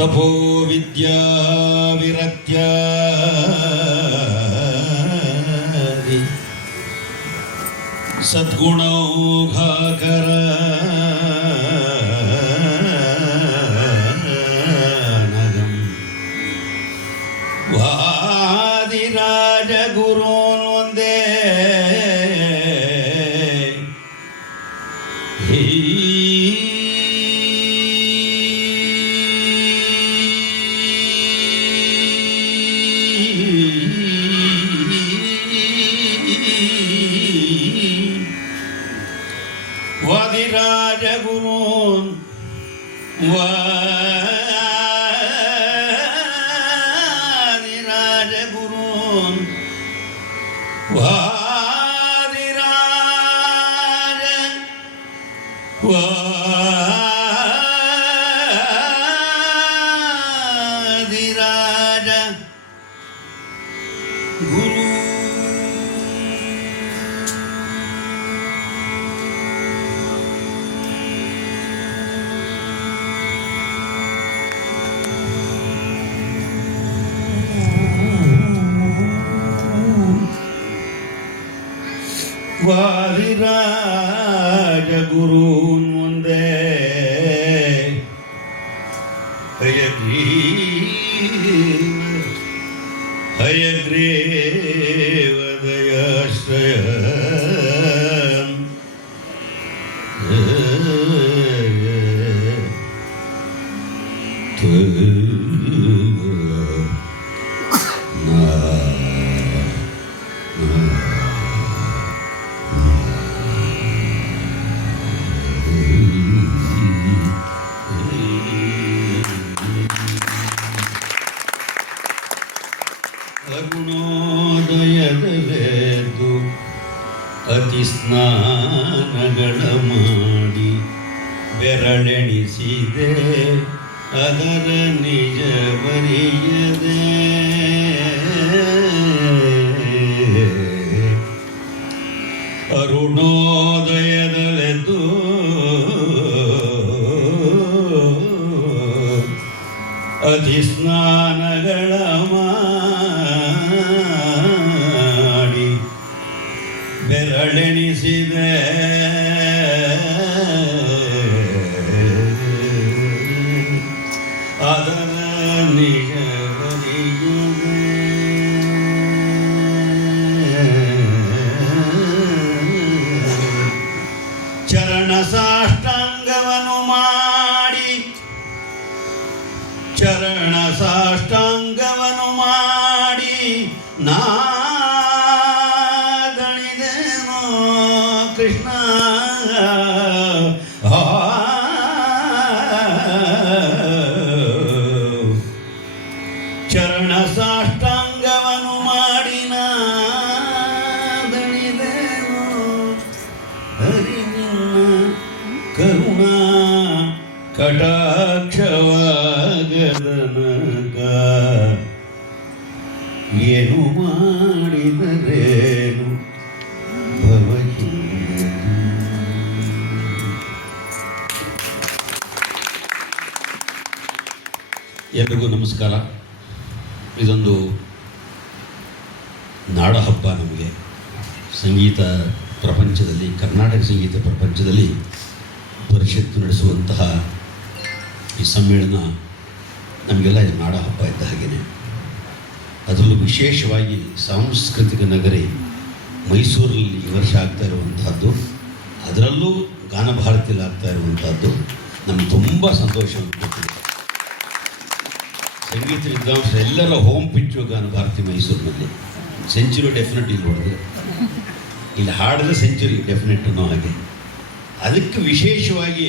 തപോ വിദ്യാവിരക്തി. സദ്ഗുണോഘാകര വാദിരാജഗുരോൻ വന്ദേ. ವಾದಿರಾಜ ಗುರುನ್ ಮುಂದೆ ಹಯಗ್ರೀವದಯಾಶ್ರಯ ಅರುಣೋದಯದಲೆದ್ದು ಅತಿ ಸ್ನಾನಗಳ ಮಾಡಿ ಬೆರಳೆಣಿಸಿದೆ ಅದರ ನಿಜವರಿಯದೆ ಅತಿ ಸ್ನಾನಗಳ ಮಾಡಿ ಮಾಡಿ ಎಲ್ರಿಗೂ ನಮಸ್ಕಾರ. ಇದೊಂದು ನಾಡ ಹಬ್ಬ ನಮಗೆ. ಸಂಗೀತ ಪ್ರಪಂಚದಲ್ಲಿ, ಕರ್ನಾಟಕ ಸಂಗೀತ ಪ್ರಪಂಚದಲ್ಲಿ ಪರಿಷತ್ತು ನಡೆಸುವಂತಹ ಈ ಸಮ್ಮೇಳನ ನಮಗೆಲ್ಲ ಇದು ನಾಡ ಹಬ್ಬ ಇದ್ದ ಹಾಗೆಯೇ ಅದರಲ್ಲೂ ವಿಶೇಷವಾಗಿ ಸಾಂಸ್ಕೃತಿಕ ನಗರಿ ಮೈಸೂರಲ್ಲಿ ಈ ವರ್ಷ ಆಗ್ತಾ ಇರುವಂತಹದ್ದು, ಅದರಲ್ಲೂ ಗಾನಭಾರತಿಯಲ್ಲಿ ಆಗ್ತಾ ಇರುವಂಥದ್ದು ನಮ್ಗೆ ತುಂಬ ಸಂತೋಷ ಸಂಗೀತ ವಿದ್ವಾಂಸರು ಎಲ್ಲರ ಹೋಮ್ ಪಿಚ್ಚು ಗಾನ ಭಾರತಿ ಮೈಸೂರಿನಲ್ಲಿ. ಸೆಂಚುರಿ ಡೆಫಿನೆಟ್ ಇಲ್ಲಿ ಇಲ್ಲಿ ಹಾಡಿದ್ರೆ ಸೆಂಚುರಿ ಡೆಫಿನೆಟ್ ಅನ್ನೋ ಹಾಗೆ. ಅದಕ್ಕೆ ವಿಶೇಷವಾಗಿ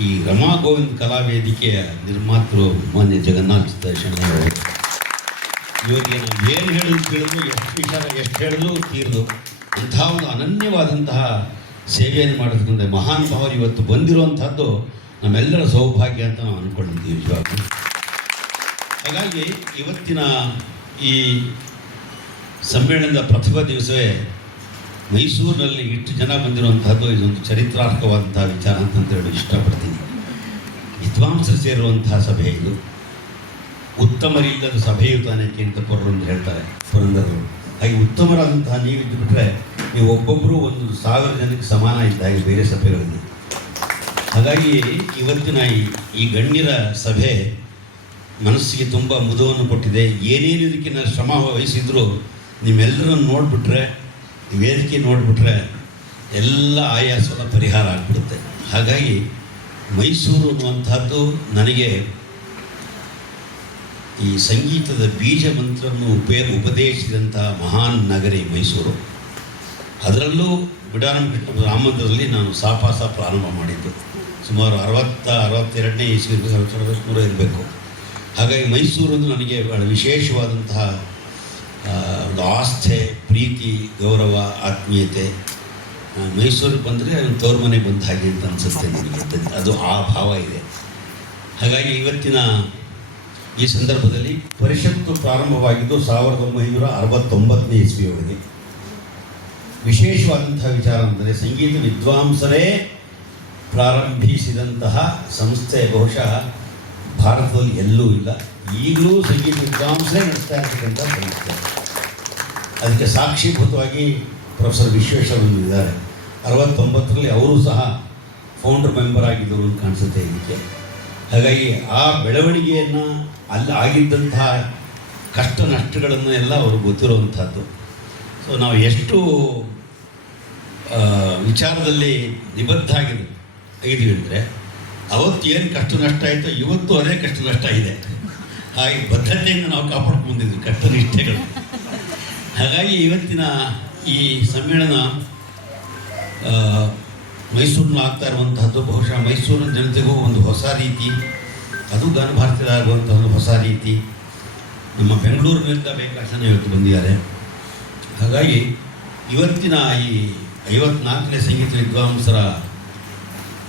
ಈ ರಮಾ ಗೋವಿಂದ್ ಕಲಾವೇದಿಕೆಯ ನಿರ್ಮಾತೃ ಮಾನ್ಯ ಜಗನ್ನಾಥ್ ಅವರು. ಇವರಿಗೆ ನಾವು ಏನು ಹೇಳಿದ್ರು ಕೇಳಿದ್ರು, ಎಷ್ಟು ವಿಚಾರ, ಎಷ್ಟು ಹೇಳಿದ್ರು ತೀರ್ದು. ಅಂತಹ ಒಂದು ಅನನ್ಯವಾದಂತಹ ಸೇವೆಯನ್ನು ಮಾಡಿದ್ರೆ ಮಹಾನ್ ಭಾವರು ಇವತ್ತು ಬಂದಿರುವಂತಹದ್ದು. ನಮ್ಮೆಲ್ಲರ ಸೌಭಾಗ್ಯ ಅಂತ ನಾವು ಅಂದ್ಕೊಂಡಿದ್ದೀವಿ ನಿಜವಾಗ್ಲೂ. ಹಾಗಾಗಿ ಇವತ್ತಿನ ಈ ಸಮ್ಮೇಳನದ ಪ್ರಥಮ ದಿವಸವೇ ಮೈಸೂರಿನಲ್ಲಿ ಇಷ್ಟು ಜನ ಬಂದಿರುವಂತಹದ್ದು ಇದೊಂದು ಚರಿತ್ರಾರ್ಹವಾದಂತಹ ವಿಚಾರ ಅಂತ ಹೇಳಿ ಇಷ್ಟಪಡ್ತೀನಿ. ವಿದ್ವಾಂಸರು ಸೇರುವಂತಹ ಸಭೆ ಇದು. ಉತ್ತಮರಿಲ್ಲದ ಸಭೆಯು ತಾನೇಕೆ ಅಂತ ಪೊರ್ರೊಂದು ಹೇಳ್ತಾರೆ ಪುರಂದರರು. ಹಾಗೆ ಉತ್ತಮರಾದಂತಹ ನೀವಿದ್ದು ಬಿಟ್ಟರೆ ನೀವು ಒಬ್ಬೊಬ್ಬರು ಒಂದು ಸಾವಿರ ಜನಕ್ಕೆ ಸಮಾನ ಇದ್ದಾಗ ಬೇರೆ ಸಭೆಗಳಲ್ಲಿ. ಹಾಗಾಗಿ ಇವತ್ತಿನ ಈ ಗಣ್ಯರ ಸಭೆ ಮನಸ್ಸಿಗೆ ತುಂಬ ಮುದವನ್ನು ಕೊಟ್ಟಿದೆ. ಏನೇನು ಇದಕ್ಕೆ ನಾನು ಶ್ರಮ ವಹಿಸಿದ್ರು ನಿಮ್ಮೆಲ್ಲರನ್ನು ನೋಡಿಬಿಟ್ರೆ, ವೇದಿಕೆ ನೋಡಿಬಿಟ್ರೆ ಎಲ್ಲ ಆಯಾಸದ ಪರಿಹಾರ ಆಗಿಬಿಡುತ್ತೆ. ಹಾಗಾಗಿ ಮೈಸೂರು ಅನ್ನುವಂಥದ್ದು ನನಗೆ ಈ ಸಂಗೀತದ ಬೀಜ ಮಂತ್ರವನ್ನು ಉಪೇ ಮಹಾನ್ ನಗರಿ ಮೈಸೂರು. ಅದರಲ್ಲೂ ಬಿಡಾರಂ ರಾಮಂದಿರದಲ್ಲಿ ನಾನು ಸಾಪಾಸ ಪ್ರಾರಂಭ ಮಾಡಿದ್ದು. ಸುಮಾರು ಅರವತ್ತ, ಅರವತ್ತೆರಡನೇ ಇಸ್ವಿ ನೂರ ಇರಬೇಕು. ಹಾಗಾಗಿ ಮೈಸೂರು ಅಂದರೆ ನನಗೆ ಬಹಳ ವಿಶೇಷವಾದಂತಹ ಒಂದು ಆಸ್ಥೆ, ಪ್ರೀತಿ, ಗೌರವ, ಆತ್ಮೀಯತೆ ಮೈಸೂರಿಗೆ ಬಂದರೆ ತವ್ರ ಮನೆ ಬಂದ ಹಾಗೆ ಅಂತ ಅನಿಸುತ್ತೆ ನನಗೆ. ಅದು ಆ ಭಾವ ಇದೆ. ಹಾಗಾಗಿ ಇವತ್ತಿನ ಈ ಸಂದರ್ಭದಲ್ಲಿ ಪರಿಷತ್ತು ಪ್ರಾರಂಭವಾಗಿದ್ದು ಸಾವಿರದ ಒಂಬೈನೂರ ಅರವತ್ತೊಂಬತ್ತನೇ ಇಸ್ವಿಯವರೆಗೆ ವಿಶೇಷವಾದಂತಹ ವಿಚಾರ ಅಂದರೆ ಸಂಗೀತ ವಿದ್ವಾಂಸರೇ ಪ್ರಾರಂಭಿಸಿದಂತಹ ಸಂಸ್ಥೆ ಬಹುಶಃ ಭಾರತದಲ್ಲಿ ಎಲ್ಲೂ ಇಲ್ಲ. ಈಗಲೂ ಸಂಗೀತ ವಿದ್ವಾಂಸರೇ ನಡೆಸ್ತಾ ಇರ್ತಕ್ಕಂಥ ಸಂಸ್ಥೆ. ಅದಕ್ಕೆ ಸಾಕ್ಷೀಭೂತವಾಗಿ ಪ್ರೊಫೆಸರ್ ವಿಶ್ವೇಶ್ವರ ಇದ್ದಾರೆ. ಅರವತ್ತೊಂಬತ್ತರಲ್ಲಿ ಅವರು ಸಹ ಫೌಂಡರ್ ಮೆಂಬರ್ ಆಗಿದ್ದರು ಅಂತ ಕಾಣಿಸುತ್ತೆ ಇದಕ್ಕೆ. ಹಾಗಾಗಿ ಆ ಬೆಳವಣಿಗೆಯನ್ನು ಅಲ್ಲಿ ಆಗಿದ್ದಂತಹ ಕಷ್ಟ ನಷ್ಟಗಳನ್ನು ಎಲ್ಲ ಅವರು ಗೊತ್ತಿರುವಂಥದ್ದು ಸೊ ನಾವು ಎಷ್ಟು ವಿಚಾರದಲ್ಲಿ ನಿಬದ್ಧ ಆಗಿದೆ ಆಗಿದ್ದೀವಿ ಅಂದರೆ, ಅವತ್ತು ಏನು ಕಷ್ಟ ನಷ್ಟ ಆಯಿತು ಇವತ್ತು ಅದೇ ಕಷ್ಟ ನಷ್ಟ ಇದೆ. ಹಾಗೆ ಬದ್ಧತೆಯಿಂದ ನಾವು ಕಾಪಾಡ್ಕೊಂಡು ಬಂದಿದ್ವಿ, ಕಷ್ಟ ನಿಷ್ಠೆಗಳು. ಹಾಗಾಗಿ ಇವತ್ತಿನ ಈ ಸಮ್ಮೇಳನ ಮೈಸೂರಿನ ಆಗ್ತಾ ಇರುವಂತಹದ್ದು, ಬಹುಶಃ ಮೈಸೂರಿನ ಜನತೆಗೂ ಒಂದು ಹೊಸ ರೀತಿ, ಅದು ಗಾನ ಭಾರತದಾಗುವಂಥ ಒಂದು ಹೊಸ ರೀತಿ, ನಮ್ಮ ಬೆಂಗಳೂರಿನಿಂದ ಜನ ಇವತ್ತು ಬಂದಿದ್ದಾರೆ. ಹಾಗಾಗಿ ಇವತ್ತಿನ ಈ ಐವತ್ನಾಲ್ಕನೇ ಸಂಗೀತ ವಿದ್ವಾಂಸರ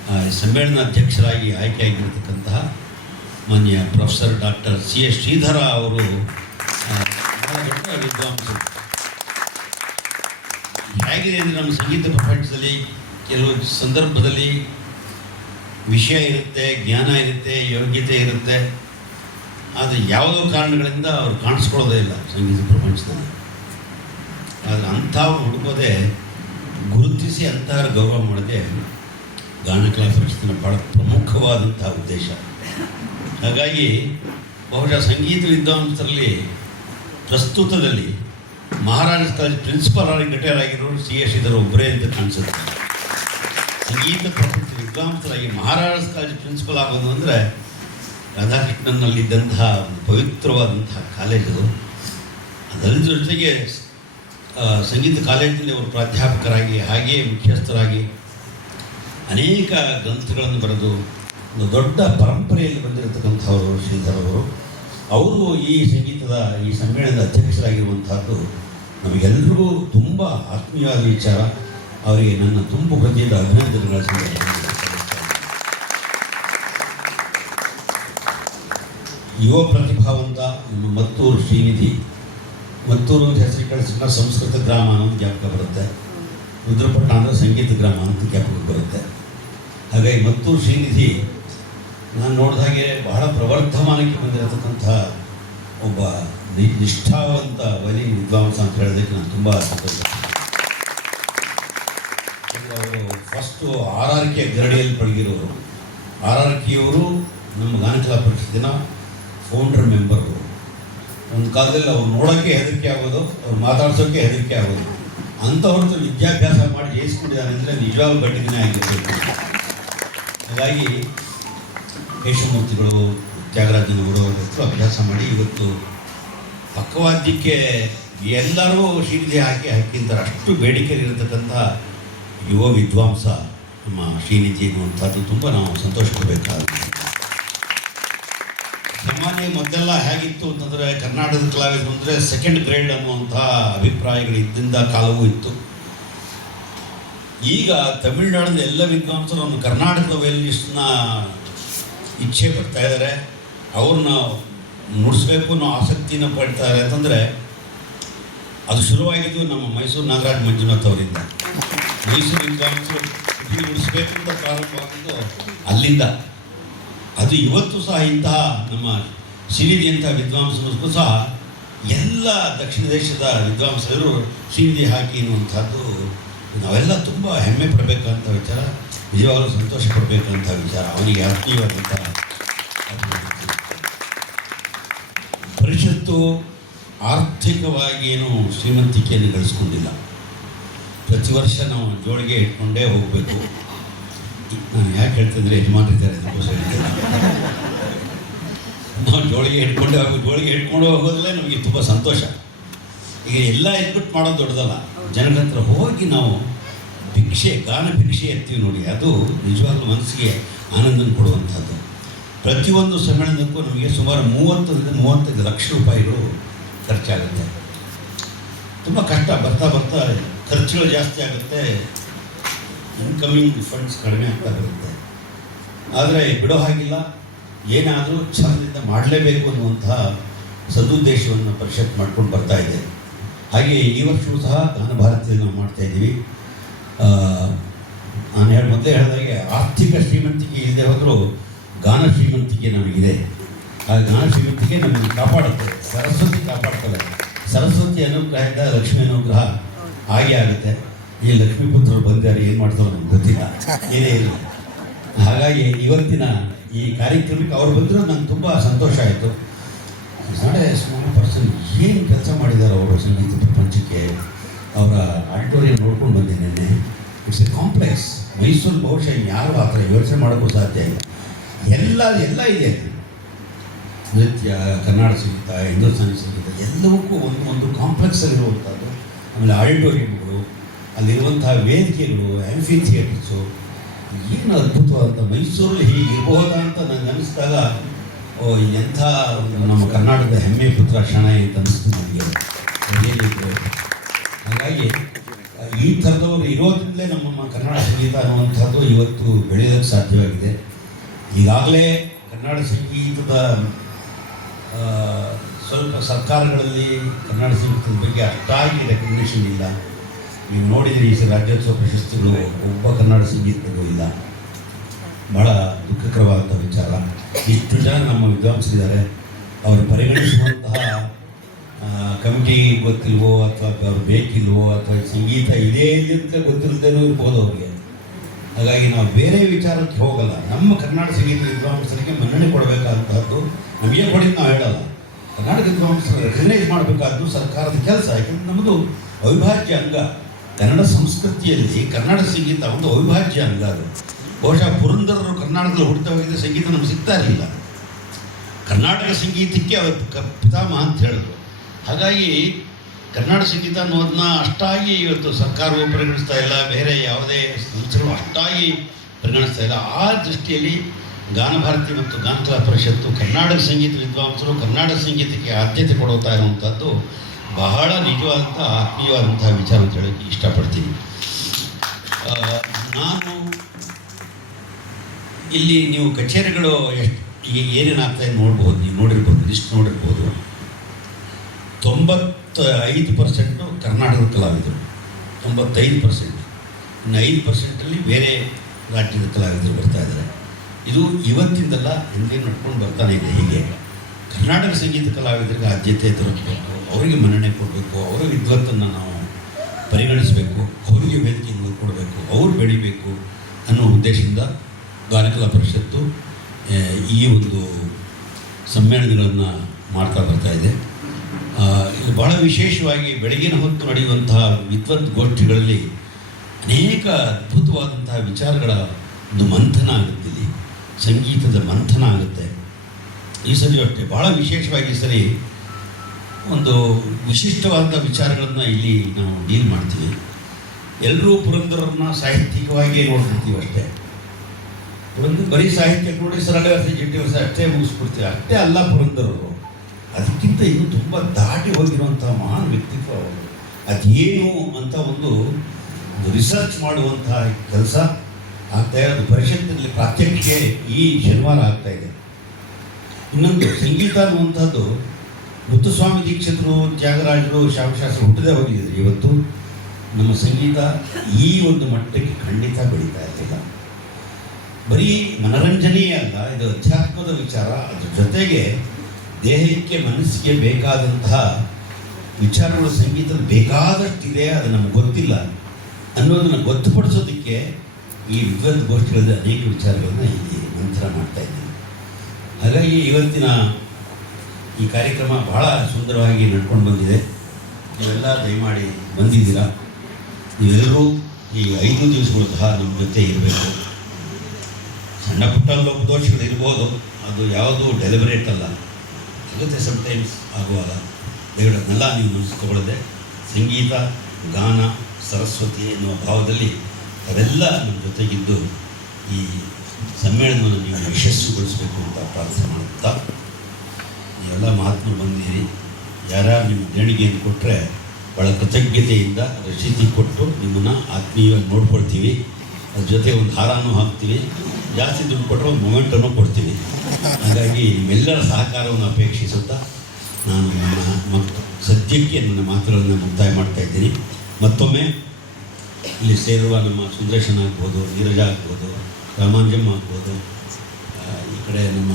ಆ, ಸಮ್ಮೇಳನ ಅಧ್ಯಕ್ಷರಾಗಿ ಆಯ್ಕೆಯಾಗಿರತಕ್ಕಂತಹ ಮಾನ್ಯ professor doctor C S Shridhara ಅವರು ವಿದ್ವಾಂಸರು. ಹೇಗಿದೆ ಅಂದರೆ ನಮ್ಮ ಸಂಗೀತ ಪ್ರಪಂಚದಲ್ಲಿ ಕೆಲವು ಸಂದರ್ಭದಲ್ಲಿ ವಿಷಯ ಇರುತ್ತೆ ಜ್ಞಾನ ಇರುತ್ತೆ ಯೋಗ್ಯತೆ ಇರುತ್ತೆ. ಆದರೆ ಯಾವುದೋ ಕಾರಣಗಳಿಂದ ಅವ್ರು ಕಾಣಿಸ್ಕೊಳ್ಳೋದೇ ಇಲ್ಲ ಸಂಗೀತ ಪ್ರಪಂಚದಲ್ಲಿ. ಆದರೆ ಅಂಥವ್ರು ಹುಡುಕೋದೇ ಗುರುತಿಸಿ ಅಂತಹ ಗೌರವ ಮಾಡೋದೇ ಗಾನ ಕ್ಲಾಸ್ ಪರಿಷತ್ತಿನ ಭಾಳ ಪ್ರಮುಖವಾದಂತಹ ಉದ್ದೇಶ. ಹಾಗಾಗಿ ಬಹುಶಃ ಸಂಗೀತ ವಿದ್ವಾಂಸರಲ್ಲಿ ಪ್ರಸ್ತುತದಲ್ಲಿ ಕಾಲೇಜ್ ಪ್ರಿನ್ಸಿಪಾಲ್ ಆಗಿ ರಿಟೈರ್ ಆಗಿರೋರು ಸಿ ಎಸ್ ಇದರ ಒಬ್ಬರೇ ಅಂತ ಕಾಣಿಸುತ್ತೆ. ಸಂಗೀತ ಪ್ರಪಂಚ ವಿದ್ವಾಂಸರಾಗಿ ಮಹಾರಾಷ್ಟ್ರ ಕಾಲೇಜ್ ಪ್ರಿನ್ಸಿಪಲ್ ಆಗೋದು ಅಂದರೆ ರಾಧಾಕೃಷ್ಣನಲ್ಲಿದ್ದಂತಹ ಒಂದು ಪವಿತ್ರವಾದಂತಹ ಕಾಲೇಜು ಅದರ ಜೊತೆಗೆ ಸಂಗೀತ ಕಾಲೇಜಿನಲ್ಲಿ ಅವರು ಪ್ರಾಧ್ಯಾಪಕರಾಗಿ ಹಾಗೆಯೇ ಮುಖ್ಯಸ್ಥರಾಗಿ ಅನೇಕ ಗ್ರಂಥಗಳನ್ನು ಬರೆದು ಒಂದು ದೊಡ್ಡ ಪರಂಪರೆಯಲ್ಲಿ ಬಂದಿರತಕ್ಕಂಥವರು ಶ್ರೀಧರ್ ಅವರು. ಈ ಸಂಗೀತದ, ಈ ಸಮ್ಮೇಳನದ ಅಧ್ಯಕ್ಷರಾಗಿರುವಂಥದ್ದು ನಮಗೆಲ್ಲರಿಗೂ ತುಂಬ ಆತ್ಮೀಯವಾದ ವಿಚಾರ. ಅವರಿಗೆ ನನ್ನ ತುಂಬು ಹೃದಯದ ಅಭಿನಂದನೆಗಳ ಯುವ ಪ್ರತಿಭಾವಂತ ನಮ್ಮ ಮತ್ತೂರು ಶ್ರೀನಿಧಿ. ಮತ್ತೂರು ಅಂತ ಹೆಸರು ಕಳಿಸಿದ ಸಂಸ್ಕೃತ ಗ್ರಾಮ ಅನ್ನೋದು ಜ್ಞಾಪಕ ಬರುತ್ತೆ. ರುದ್ರಪಟ್ಟಣ ಅಂದರೆ ಸಂಗೀತ ಗ್ರಾಮ ಅಂತ ಜ್ಞಾಪಕ ಬರುತ್ತೆ. ಹಾಗಾಗಿ ಮತ್ತು ಶ್ರೀನಿಧಿ, ನಾನು ನೋಡಿದಾಗೆ ಬಹಳ ಪ್ರವರ್ಧಮಾನಕ್ಕೆ ಬಂದಿರತಕ್ಕಂಥ ಒಬ್ಬ ನಿಷ್ಠಾವಂತ ವಲಿ ವಿದ್ವಾಂಸ ಅಂತ ಹೇಳೋದಕ್ಕೆ ನಾನು ತುಂಬ ಸಂತೋಷ ಅವರು ಫಸ್ಟು ಆರ್ ಆರ್ ಕೆ ಗರಡಿಯಲ್ಲಿ ಪಳಗಿರೋರು ಆರ್ ಆರ್ ಕೆಯವರು ನಮ್ಮ ಗಾನಕಲಾ ಪರಿಷತ್ತಿನ ಫೌಂಡರ್ ಮೆಂಬರು ಒಂದು ಕಾಲದಲ್ಲಿ ಅವ್ರು ನೋಡೋಕ್ಕೆ ಹೆದರಿಕೆ ಆಗೋದು, ಅವ್ರು ಮಾತಾಡ್ಸೋಕ್ಕೆ ಹೆದರಿಕೆ ಆಗೋದು. ಅಂಥವ್ರದ್ದು ವಿದ್ಯಾಭ್ಯಾಸ ಮಾಡಿ ಜಯಿಸ್ಕೊಂಡಿದ್ದಾರೆ ಅಂದರೆ ನಿಜವಾಗ್ಲೂ ದಿನ ಆಗಿರಬೇಕು. ಹಾಗಾಗಿ ಕೇಶವಮೂರ್ತಿಗಳು ತ್ಯಾಗರಾಜನ ಹತ್ರ ಅಭ್ಯಾಸ ಮಾಡಿ ಇವತ್ತು ಪಕ್ಕವಾದ್ಯಕ್ಕೆ ಎಲ್ಲರೂ ಶ್ರೀನಿಧಿ ಹಾಕಿ ಹಾಕಿಂತಾರೆ ಅಷ್ಟು ಬೇಡಿಕೆ ಇರತಕ್ಕಂಥ ಯುವ ವಿದ್ವಾಂಸ ನಮ್ಮ ಶ್ರೀನಿಧಿ ಅನ್ನುವಂಥದ್ದು ತುಂಬ ನಾವು ಸಂತೋಷ ಪಡಬೇಕಾದ ಸಾಮಾನ್ಯ ಮೊದಲೆಲ್ಲ ಹೇಗಿತ್ತು ಅಂತಂದರೆ ಕರ್ನಾಟಕದ ಕಲಾವಿದರು ಅಂದರೆ ಸೆಕೆಂಡ್ ಗ್ರೇಡ್ ಅನ್ನುವಂಥ ಅಭಿಪ್ರಾಯಗಳು ಇದ್ದಿಂದ ಕಾಲವೂ ಇತ್ತು. ಈಗ ತಮಿಳುನಾಡಿನ ಎಲ್ಲ ವಿದ್ವಾಂಸರು ನಮ್ಮ ಕರ್ನಾಟಕದ ವಯಲಿಸ್ಟ್ನ ಇಚ್ಛೆ ಪಡ್ತಾ ಇದ್ದಾರೆ. ಅವ್ರನ್ನ ನುಡಿಸ್ಬೇಕು ಅನ್ನೋ ಆಸಕ್ತಿನ ಪಡ್ತಾರೆ. ಅಂತಂದರೆ ಅದು ಶುರುವಾಗಿದ್ದು ನಮ್ಮ ಮೈಸೂರು ನಾಗರಾಜ್ ಮಂಜುನಾಥ್ ಅವರಿಂದ. ಮೈಸೂರು ವಿದ್ವಾಂಸರು ನುಡಿಸ್ಬೇಕು ಅಂತ ಪ್ರಾರಂಭವಾಗಿದ್ದು ಅಲ್ಲಿಂದ. ಅದು ಇವತ್ತು ಸಹ ಇಂತಹ ನಮ್ಮ ಸಿರಿದಿಯಂತಹ ವಿದ್ವಾಂಸರು ಸಹ ಎಲ್ಲ ದಕ್ಷಿಣ ದೇಶದ ವಿದ್ವಾಂಸರು ಶ್ರೀನಿಧಿ ಹಾಕಿ ಎನ್ನುವಂಥದ್ದು ನಾವೆಲ್ಲ ತುಂಬ ಹೆಮ್ಮೆ ಪಡಬೇಕಂತ ವಿಚಾರ, ನಿಜವಾಗಲೂ ಸಂತೋಷ ಪಡಬೇಕಂತ ವಿಚಾರ. ಅವನಿಗೆ ಆತ್ಮೀಯವಾದಂಥ ಪರಿಷತ್ತು ಆರ್ಥಿಕವಾಗಿ ಏನು ಶ್ರೀಮಂತಿಕೆಯನ್ನು ಗಳಿಸ್ಕೊಂಡಿಲ್ಲ. ಪ್ರತಿ ವರ್ಷ ನಾವು ಜೋಳಿಗೆ ಇಟ್ಕೊಂಡೇ ಹೋಗಬೇಕು. ನಾನು ಯಾಕೆ ಹೇಳ್ತಿದ್ರೆ ಯಜಮಾನರಿದ್ದಾರೆ ಅದಕ್ಕೋಸ್ಕರ ನಾವು ಜೋಳಿಗೆ ಇಟ್ಕೊಂಡೇ ಹೋಗಿ ಜೋಳಿಗೆ ಇಟ್ಕೊಂಡು ಹೋಗೋದಲ್ಲೇ ನಮಗೆ ತುಂಬ ಸಂತೋಷ. ಈಗ ಎಲ್ಲ ಇನ್ಪುಟ್ ಮಾಡೋದು ದೊಡ್ಡದಲ್ಲ. ಜನರ ಹತ್ರ ಹೋಗಿ ನಾವು ಭಿಕ್ಷೆ, ಗಾನ ಭಿಕ್ಷೆ ಎತ್ತೀವಿ ನೋಡಿ, ಅದು ನಿಜವಾಗ್ಲೂ ಮನಸ್ಸಿಗೆ ಆನಂದನ ಕೊಡುವಂಥದ್ದು. ಪ್ರತಿಯೊಂದು ಸಮ್ಮೇಳನಕ್ಕೂ ನಮಗೆ ಸುಮಾರು ಮೂವತ್ತರಿಂದ ಮೂವತ್ತೈದು ಲಕ್ಷ ರೂಪಾಯಿಗಳು ಖರ್ಚಾಗುತ್ತೆ. ತುಂಬ ಕಷ್ಟ, ಬರ್ತಾ ಬರ್ತಾ ಖರ್ಚುಗಳು ಜಾಸ್ತಿ ಆಗುತ್ತೆ. ಇನ್ಕಮಿಂಗ್ ಫಂಡ್ಸ್ ಕಡಿಮೆ ಆಗ್ತಾ ಬರುತ್ತೆ. ಆದರೆ ಬಿಡೋ ಹಾಗಿಲ್ಲ. ಏನಾದರೂ ಛಲದಿಂದ ಮಾಡಲೇಬೇಕು ಅನ್ನುವಂತಹ ಸದುದ್ದೇಶವನ್ನು ಪರಿಷತ್ ಮಾಡ್ಕೊಂಡು ಬರ್ತಾ ಇದೆ. ಹಾಗೆ ಈ ವರ್ಷವೂ ಸಹ ಗಾನ ಭಾರತದಲ್ಲಿ ನಾವು ಮಾಡ್ತಾ ಇದ್ದೀವಿ. ನಾನು ಹೇಳಿ, ಮೊದಲೇ ಹೇಳಿದಾಗೆ ಆರ್ಥಿಕ ಶ್ರೀಮಂತಿಕೆ ಇಲ್ಲದೆ ಹೋದರೂ ಗಾನ ಶ್ರೀಮಂತಿಕೆ ನಮಗಿದೆ. ಆ ಗಾನ ಶ್ರೀಮಂತಿಕೆ ನಮಗೆ ಕಾಪಾಡುತ್ತೆ. ಸರಸ್ವತಿ ಕಾಪಾಡ್ತದೆ. ಸರಸ್ವತಿ ಅನುಗ್ರಹದಿಂದ ಲಕ್ಷ್ಮೀ ಅನುಗ್ರಹ ಹಾಗೆ ಆಗುತ್ತೆ. ಈ ಲಕ್ಷ್ಮೀ ಪುತ್ರರು ಬಂದಿದ್ದಾರೆ, ಏನು ಮಾಡ್ತಾರೋ ನಮ್ಗೆ ಗೊತ್ತಿಲ್ಲ. ಏನೇ ಇಲ್ಲ ಹಾಗಾಗಿ ಇವತ್ತಿನ ಈ ಕಾರ್ಯಕ್ರಮಕ್ಕೆ ಅವ್ರು ಬಂದರೂ ನಂಗೆ ತುಂಬ ಸಂತೋಷ ಆಯಿತು. ನಾಳೆ ಪರ್ಸನ್ ಏನು ಕೆಲಸ ಮಾಡಿದ್ದಾರೆ ಅವರು ಸಂಗೀತ ಪ್ರಪಂಚಕ್ಕೆ, ಅವರ ಆಡಿಟೋರಿಯಂ ನೋಡ್ಕೊಂಡು ಬಂದೆ ನಿನ್ನೆ. ಇಟ್ಸ್ ಎ ಕಾಂಪ್ಲೆಕ್ಸ್ ಮೈಸೂರು ಬಹುಶಃ ಯಾರು ಆ ಥರ ಯೋಚನೆ ಮಾಡೋಕ್ಕೂ ಸಾಧ್ಯ ಇಲ್ಲ. ಎಲ್ಲ ಎಲ್ಲ ಇದೆ. ನೃತ್ಯ, ಕನ್ನಡ ಸಂಗೀತ, ಹಿಂದೂಸ್ತಾನಿ ಸಂಗೀತ, ಎಲ್ಲವಕ್ಕೂ ಒಂದು ಒಂದು ಕಾಂಪ್ಲೆಕ್ಸ್ ಆಗಿರುವಂಥದ್ದು ಆಮೇಲೆ ಆಡಿಟೋರಿಯಂಗಳು, ಅಲ್ಲಿರುವಂತಹ ವೇದಿಕೆಗಳು ಆ್ಯಂಫಿ ಥಿಯೇಟರ್ಸು ಏನು ಅದ್ಭುತವಾದಂಥ ಮೈಸೂರಲ್ಲಿ ಹೀಗಿರಬಹುದಾ ಅಂತ ನನಗೆ ಅನಿಸಿದಾಗ ಓ ಎಂಥ ಒಂದು ನಮ್ಮ ಕರ್ನಾಟಕದ ಹೆಮ್ಮೆ ಪುತ್ರ ಶಣೈ ಅಂತ ಅನಿಸ್ತು ಹಾಗಾಗಿ, ಈ ಥರದವರು ಇರೋದ್ರಿಂದಲೇ ನಮ್ಮ ಕನ್ನಡ ಸಂಗೀತ ಅನ್ನುವಂಥದ್ದು ಇವತ್ತು ಬೆಳೆಯೋದಕ್ಕೆ ಸಾಧ್ಯವಾಗಿದೆ. ಈಗಾಗಲೇ ಕನ್ನಡ ಸಂಗೀತದ ಸ್ವಲ್ಪ ಸರ್ಕಾರಗಳಲ್ಲಿ ಕನ್ನಡ ಸಂಗೀತದ ಬಗ್ಗೆ ಅಷ್ಟಾಗಿ ರೆಕಗ್ನೇಷನ್ ಇಲ್ಲ. ನೀವು ನೋಡಿದರೆ ಈ ರಾಜ್ಯೋತ್ಸವ ಪ್ರಶಸ್ತಿಗಳು, ಒಬ್ಬ ಕನ್ನಡ ಸಂಗೀತಗಳು ಇಲ್ಲ. ಬಹಳ ದುಃಖಕರವಾದಂಥ ವಿಚಾರ. ಇಷ್ಟು ಜನ ನಮ್ಮ ವಿದ್ವಾಂಸರಿದ್ದಾರೆ. ಅವರು ಪರಿಗಣಿಸುವಂತಹ ಕಮಿಟಿ ಗೊತ್ತಿಲ್ವೋ ಅಥವಾ ಅವ್ರು ಬೇಕಿಲ್ವೋ ಅಥವಾ ಸಂಗೀತ ಇದೇ ಇದೆ ಅಂತ ಗೊತ್ತಿಲ್ಲದೇನೂ ಇರ್ಬೋದು ಅವ್ರಿಗೆ. ಹಾಗಾಗಿ ನಾವು ಬೇರೆ ವಿಚಾರಕ್ಕೆ ಹೋಗಲ್ಲ. ನಮ್ಮ ಕರ್ನಾಟಕ ಸಂಗೀತ ವಿದ್ವಾಂಸರಿಗೆ ಮನ್ನಣೆ ಕೊಡಬೇಕಾದಂತಹದ್ದು ನಮಗೆ ಕೊಡಿದ್ದು ನಾವು ಹೇಳಲ್ಲ. ಕರ್ನಾಟಕ ವಿದ್ವಾಂಸರು ರೆಕಗ್ನೈಸ್ ಮಾಡಬೇಕಾದ್ದು ಸರ್ಕಾರದ ಕೆಲಸ. ಯಾಕಂದ್ರೆ ನಮ್ಮದು ಅವಿಭಾಜ್ಯ ಅಂಗ. ಕನ್ನಡ ಸಂಸ್ಕೃತಿಯಲ್ಲಿ ಕನ್ನಡ ಸಂಗೀತ ಒಂದು ಅವಿಭಾಜ್ಯ ಅಂಗ ಅದು. ಬಹುಶಃ ಪುರಂದರರು ಕರ್ನಾಟಕದಲ್ಲಿ ಹುಡ್ತಾ ಹೋಗಿದ್ದ ಸಂಗೀತ ನಮ್ಗೆ ಸಿಗ್ತಾ ಇರಲಿಲ್ಲ. ಕರ್ನಾಟಕ ಸಂಗೀತಕ್ಕೆ ಅವತ್ತು ಕ, ಪಿತಾಮಹ ಅಂತ ಹೇಳಿದ್ರು. ಹಾಗಾಗಿ ಕನ್ನಡ ಸಂಗೀತ ಅನ್ನೋದನ್ನ ಅಷ್ಟಾಗಿ ಇವತ್ತು ಸರ್ಕಾರವು ಪರಿಗಣಿಸ್ತಾ ಇಲ್ಲ, ಬೇರೆ ಯಾವುದೇ ಸಂಸ್ಥೆಗಳು ಅಷ್ಟಾಗಿ ಪರಿಗಣಿಸ್ತಾ ಇಲ್ಲ. ಆ ದೃಷ್ಟಿಯಲ್ಲಿ ಗಾನಭಾರತಿ ಮತ್ತು ಗಾನಕಲಾ ಪರಿಷತ್ತು ಕರ್ನಾಟಕ ಸಂಗೀತ ವಿದ್ವಾಂಸರು ಕರ್ನಾಟಕ ಸಂಗೀತಕ್ಕೆ ಆದ್ಯತೆ ಕೊಡುತ್ತಾ ಇರುವಂಥದ್ದು ಬಹಳ ನಿಜವಾದಂಥ ಆತ್ಮೀಯವಾದಂತಹ ವಿಚಾರ ಅಂತ ಹೇಳೋಕ್ಕೆ ಇಷ್ಟಪಡ್ತೀನಿ. ನಾನು ಇಲ್ಲಿ ನೀವು ಕಚೇರಿಗಳು ಎಷ್ಟು ಈಗ ಇದೆ ನೋಡ್ಬೋದು, ನೀವು ನೋಡಿರ್ಬೋದು, ಲಿಸ್ಟ್ ನೋಡಿರ್ಬೋದು. ತೊಂಬತ್ತ ಐದು ಪರ್ಸೆಂಟು ಕರ್ನಾಟಕದ ಕಲಾವಿದರು. ತೊಂಬತ್ತೈದು ಪರ್ಸೆಂಟ್. ಇನ್ನು ಐದು ಪರ್ಸೆಂಟಲ್ಲಿ ಬೇರೆ ರಾಜ್ಯದ ಕಲಾವಿದರು ಬರ್ತಾ ಇದ್ದಾರೆ. ಇದು ಇವತ್ತಿಂದಲ್ಲ ಹಿಂದೆ ನಡ್ಕೊಂಡು ಬರ್ತಾನೆ ಇದೆ. ಹೀಗೆ ಕರ್ನಾಟಕ ಸಂಗೀತ ಕಲಾವಿದರಿಗೆ ಆದ್ಯತೆ ದೊರಕಬೇಕು, ಅವರಿಗೆ ಮನ್ನಣೆ ಕೊಡಬೇಕು, ಅವರ ವಿದ್ವತ್ತನ್ನು ನಾವು ಪರಿಗಣಿಸಬೇಕು, ಅವರಿಗೆ ವೇದಿಕೆಯನ್ನು ಕೊಡಬೇಕು, ಅವ್ರು ಬೆಳಿಬೇಕು ಅನ್ನೋ ಉದ್ದೇಶದಿಂದ ಗಾನಕಲಾ ಪರಿಷತ್ತು ಈ ಒಂದು ಸಮ್ಮೇಳನಗಳನ್ನು ಮಾಡ್ತಾ ಬರ್ತಾ ಇದೆ. ಬಹಳ ವಿಶೇಷವಾಗಿ ಬೆಳಗಿನ ಹೊತ್ತು ನಡೆಯುವಂತಹ ವಿದ್ವತ್ ಗೋಷ್ಠಿಗಳಲ್ಲಿ ಅನೇಕ ಅದ್ಭುತವಾದಂತಹ ವಿಚಾರಗಳ ಒಂದು ಮಂಥನ ಆಗುತ್ತೆ ಇಲ್ಲಿ ಸಂಗೀತದ ಮಂಥನ ಆಗುತ್ತೆ. ಈ ಸರಿ ಅಷ್ಟೇ ಭಾಳ ವಿಶೇಷವಾಗಿ ಸರಿ ಒಂದು ವಿಶಿಷ್ಟವಾದ ವಿಚಾರಗಳನ್ನು ಇಲ್ಲಿ ನಾವು ಡೀಲ್ ಮಾಡ್ತೀವಿ. ಎಲ್ಲರೂ ಪುರಂದರನ್ನ ಸಾಹಿತ್ಯಿಕವಾಗಿಯೇ ನೋಡ್ತಿರ್ತೀವಿ ಅಷ್ಟೇ. ಪುರಂದರ ಬರೀ ಸಾಹಿತ್ಯ ನೋಡಿ ಸರಳವಾಸಿ ಜಿಟ್ಟಿವರ್ಸ ಅಷ್ಟೇ ಮುಗಿಸ್ಬಿಡ್ತೀವಿ ಅಷ್ಟೇ ಅಲ್ಲ ಪುರಂದರರು ಅದಕ್ಕಿಂತ ಇನ್ನು ತುಂಬ ದಾಟಿ ಹೋಗಿರುವಂಥ ಮಹಾನ್ ವ್ಯಕ್ತಿತ್ವ ಅವರು. ಅದೇನು ಅಂತ ಒಂದು ಒಂದು ರಿಸರ್ಚ್ ಮಾಡುವಂಥ ಕೆಲಸ ಆಗ್ತಾ ಇರೋದು ಪರಿಷತ್ತಿನಲ್ಲಿ ಪ್ರಾತ್ಯಕ್ಷಿಕೆ ಈ ಶನಿವಾರ ಆಗ್ತಾ ಇದೆ. ಇನ್ನೊಂದು, ಸಂಗೀತ ಅನ್ನುವಂಥದ್ದು ಮುತ್ತುಸ್ವಾಮಿ ದೀಕ್ಷಿತರು, ತ್ಯಾಗರಾಜರು ಶಾಮಶಾಸ್ತ್ರ ಹುಟ್ಟದೇ ಹೋಗಿದ್ರು ಇವತ್ತು ನಮ್ಮ ಸಂಗೀತ ಈ ಒಂದು ಮಟ್ಟಕ್ಕೆ ಖಂಡಿತ ಬೆಳೀತಾ ಇರಲಿಲ್ಲ ಬರೀ ಮನರಂಜನೆಯೇ ಅಲ್ಲ, ಇದು ಅಧ್ಯಾತ್ಮದ ವಿಚಾರ, ಅದ್ರ ಜೊತೆಗೆ ದೇಹಕ್ಕೆ ಮನಸ್ಸಿಗೆ ಬೇಕಾದಂತಹ ವಿಚಾರಗಳು ಸಂಗೀತ ಬೇಕಾದಷ್ಟಿದೆ, ಅದು ನಮ್ಗೆ ಗೊತ್ತಿಲ್ಲ ಅನ್ನೋದನ್ನು ಗೊತ್ತುಪಡಿಸೋದಕ್ಕೆ ಈ ವಿದ್ವತ್ ಗೋಷ್ಠಿಗಳಲ್ಲಿ ಅನೇಕ ವಿಚಾರಗಳನ್ನು ಇಲ್ಲಿ ಮಂತ್ರ ಮಾಡ್ತಾ ಇದ್ದೀನಿ. ಹಾಗಾಗಿ ಇವತ್ತಿನ ಈ ಕಾರ್ಯಕ್ರಮ ಬಹಳ ಸುಂದರವಾಗಿ ನಡ್ಕೊಂಡು ಬಂದಿದೆ. ನೀವೆಲ್ಲ ದಯಮಾಡಿ ಬಂದಿದ್ದೀರಾ? ನೀವೆಲ್ಲರೂ ಈ ಐದು ದಿವಸಗಳು ಸಹ ನಮ್ಮ ಜೊತೆ ಇರಬೇಕು. ಸಣ್ಣ ಪುಟ್ಟ ಲೋಪದೋಷಗಳು ಇರ್ಬೋದು, ಅದು ಯಾವುದು ಡೆಲಿಬರೇಟ್ ಅಲ್ಲ. ಆಗುತ್ತೆ ಸಮ್ಟೈಮ್ಸ್ ಆಗುವಾಗ. ಅದನ್ನೆಲ್ಲ ನೀವು ಮುಗಿಸ್ಕೊಳ್ಳದೆ ಸಂಗೀತ, ಗಾನ, ಸರಸ್ವತಿ ಎನ್ನುವ ಭಾವದಲ್ಲಿ ಅವೆಲ್ಲ ನಮ್ಮ ಜೊತೆಗಿದ್ದು ಈ ಸಮ್ಮೇಳನವನ್ನು ನೀವು ಯಶಸ್ಸುಗೊಳಿಸಬೇಕು ಅಂತ ಪ್ರಾರ್ಥನೆ ಮಾಡುತ್ತಾ. ಎಲ್ಲ ಮಹಾತ್ಮರು ಬಂದಿರಿ. ಯಾರ್ಯಾರು ನಿಮ್ಮ ದೇಣಿಗೆಯನ್ನು ಕೊಟ್ಟರೆ ಭಾಳ ಕೃತಜ್ಞತೆಯಿಂದ ರಸೀದಿ ಕೊಟ್ಟು ನಿಮ್ಮನ್ನು ಆತ್ಮೀಯವಾಗಿ ನೋಡ್ಕೊಳ್ತೀವಿ. ಜೊತೆ ಒಂದು ಹಾರನೂ ಹಾಕ್ತೀವಿ. ಜಾಸ್ತಿ ದುಡ್ಡು ಕೊಟ್ಟರೆ ಒಂದು ಮೊಮೆಂಟನ್ನು ಕೊಡ್ತೀವಿ. ಹಾಗಾಗಿ ನಿಮ್ಮೆಲ್ಲರ ಸಹಕಾರವನ್ನು ಅಪೇಕ್ಷಿಸುತ್ತಾ ನಾನು ನನ್ನ ಸದ್ಯಕ್ಕೆ ನನ್ನ ಮಾತುಗಳನ್ನು ಮುಕ್ತಾಯ ಮಾಡ್ತಾ ಇದ್ದೀನಿ. ಮತ್ತೊಮ್ಮೆ ಇಲ್ಲಿ ಸೇರುವ ನಮ್ಮ ಸುಂದರೇಶನ್ ಆಗ್ಬೋದು, ನೀರಜ ಆಗ್ಬೋದು, ರಾಮಾಂಜಮ್ಮ ಆಗ್ಬೋದು ಈ ಕಡೆ ನಮ್ಮ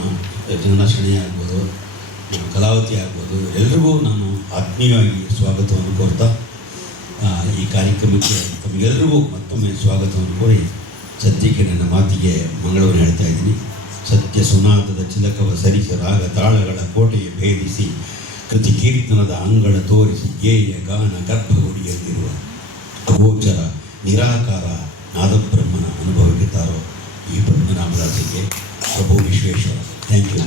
ಜನಶ್ರೇಣಿ ಆಗ್ಬೋದು ಕಲಾವತಿ ಆಗ್ಬೋದು, ಎಲ್ರಿಗೂ ನಾನು ಆತ್ಮೀಯವಾಗಿ ಸ್ವಾಗತವನ್ನು ಕೋರ್ತಾ ಈ ಕಾರ್ಯಕ್ರಮಕ್ಕೆ ತಮಗೆಲ್ಲರಿಗೂ ಮತ್ತೊಮ್ಮೆ ಸ್ವಾಗತವನ್ನು ಕೋರಿ ಸದ್ಯಕ್ಕೆ ನನ್ನ ಮಾತಿಗೆ ಮಂಗಳವನ್ನು ಹೇಳ್ತಾ ಇದ್ದೀನಿ. ಸತ್ಯ ಸುನಾದದ ಚಿಲಕವ ಸರಿಸ ರಾಗ ತಾಳಗಳ ಕೋಟೆಯ ಭೇದಿಸಿ ಕೃತಿ ಕೀರ್ತನದ ಅಂಗಳ ತೋರಿಸಿ ಗೇಯ ಗಾನ ಗರ್ಭಗುಡಿಯಲ್ಲಿರುವ ಅಗೋಚರ ನಿರಾಕಾರ ನಾದಬ್ರಹ್ಮನ ಅನುಭವಕ್ಕೆ ತಾರೋ ಈ ಪದ್ಮನಾಭರಾಜಿಗೆ ಪ್ರಭು ವಿಶ್ವೇಶ್ವರ. Thank you.